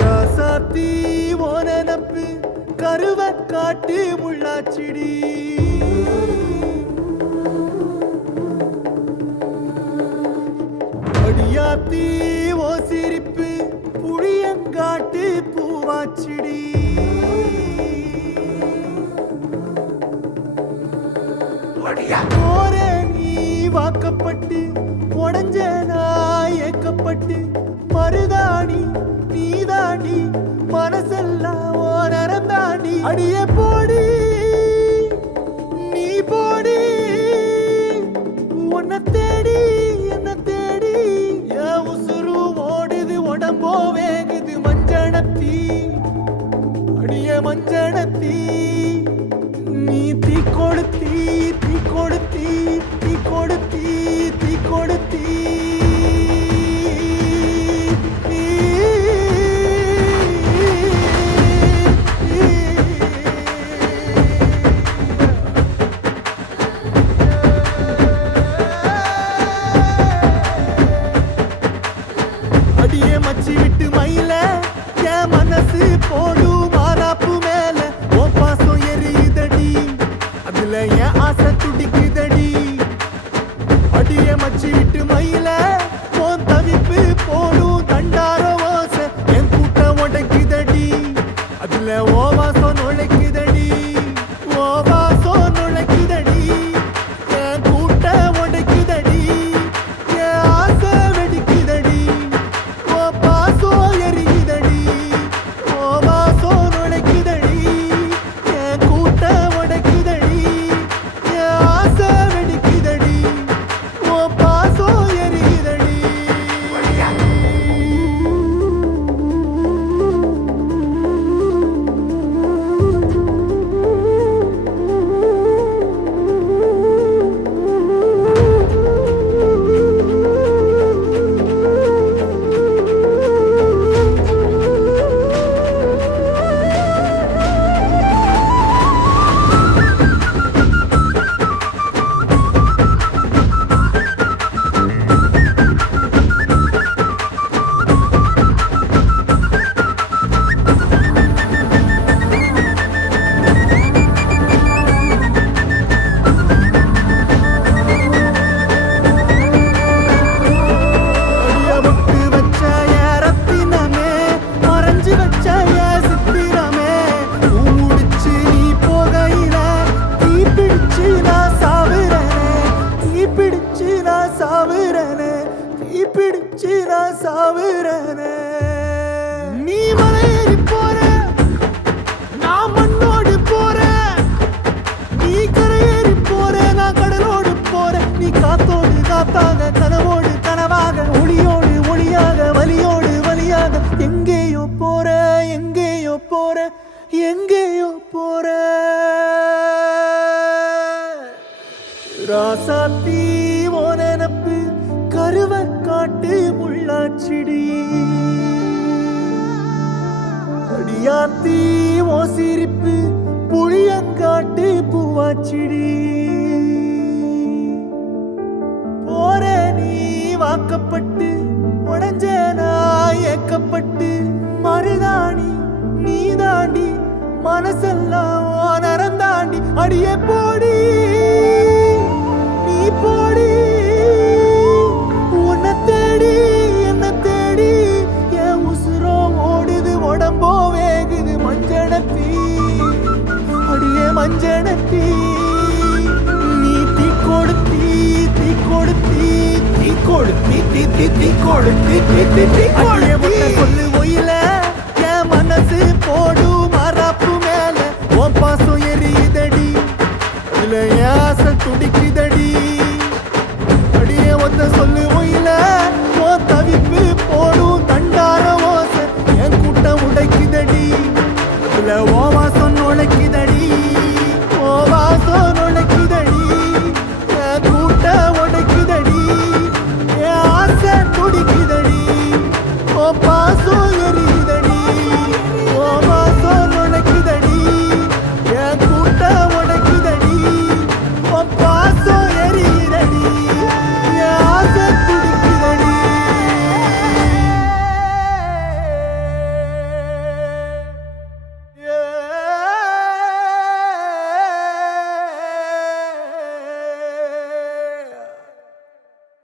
ராசாத்தி ஓன நப்பு கருவ காட்டு முள்ளாச்சிடி அடியாத்தி ஓ சிரிப்பு புளியங்காட்டு பூவாச்சிடி போற நீ வாக்கப்பட்டு உடஞ்ச நான் ஏக்கப்பட்டு மருதாணி நீதாண்டி மனசெல்லாம் ஓ நரந்தாண்டி அடிய போடி நீ போடி உன்னை தேடி என்ன தேடி என் உசுரு ஓடுது உடம்போ வேகுது மஞ்சனத்தி அடிய மஞ்சனத்தி நீ தீ கொடுத்தி தீ கொடுத்தி தீ கொடுத்தி தீ கொடுத்தி அடியே மச்சி விட்டு மயில என் மனசு போடும் மாறாப்பு மேல ஓ பாசம் எரியுதடி அதுல என் ஆசை துடிக்குதடி அடியே மச்சி விட்டு மயில உன் தவிப்பு போடும் தண்டார ஓசை என் கூட்டம் உடைக்குதடி அதுல ஓ வாசம் நுழைக்குதடி ஓ வாசம் நுழைக்குதடி என் கூட்டம் உடைக்குதடி என் ஆசை வெடிக்குதடி ஓ பாசம் எரியுதடி ஓ வாசம் நுழைக்குதடி என் கூட்டம் உடைக்குதடி என் ஆசை வெடிக்குதடி ஓ பாசம் எரியுதடி முட்டு வச்ச என் ரத்தினமே மறைஞ்சு வச்ச என் சித்திரமே முடிச்சு நீ போகையில தீ பிடிச்சு நான் சாவுறனே தீ பிடிச்சு நான் சாவுறனே தீ பிடிச்சு நான் சாவுறனே நீ மலையேறி போற நான் மண்ணோடு போறேன் நீ கரையேறி போற நான் கடலோடு போறேன் நீ காத்தோடு காத்தாக கனவோடு கனவாக ஒளியோடு ஒளியாக வலியோடு வலியாக எங்கேயோ போற எங்கேயோ போற எங்கேயோ போற ராசாத்தி ஓ நெனப்பு கருவ காட்டு முள்ளாச்சிடி அடியாத்தி ஓ சிரிப்பு புளியங்காட்டு பூவாச்சிடி போற நீ வாக்கப்பட்டு உடஞ்ச நான் ஏக்கப்பட்டு மருதாணி நீதாண்டி மனசெல்லாம் ஓ நரந்தாண்டி அடிய போடி நீ போடி உன்னை தேடி என்ன தேடி என் உசுரோ ஓடுது உடம்போ வேகுது மஞ்சனத்தி அடியே மஞ்சனத்தி நீ தீ கொடுத்தி தீ கொடுத்தி தீ கொடுத்தி தீ தீ தீ கொடுத்தி தீ தீ தீ கொடுத்தி சொல்லு ஒயில என் மனசு போடும் மறாப்பு மேல உன் பாசம் எரியுதடி அதுல என் ஆசை துடிக்குதடி அடியே ஒத்த சொல்லு ஒயில உன் தவிப்பு போடும் தண்டார ஓசை என் கூட்டம் உடைக்குதடி அதுல ஓ வாசம் நுழைக்குதடி ஓ வாசம் நுழைக்குதடி என் கூட்டம் உடைக்குதடி என் ஆசை துடிக்குதடி ஓ பாசம்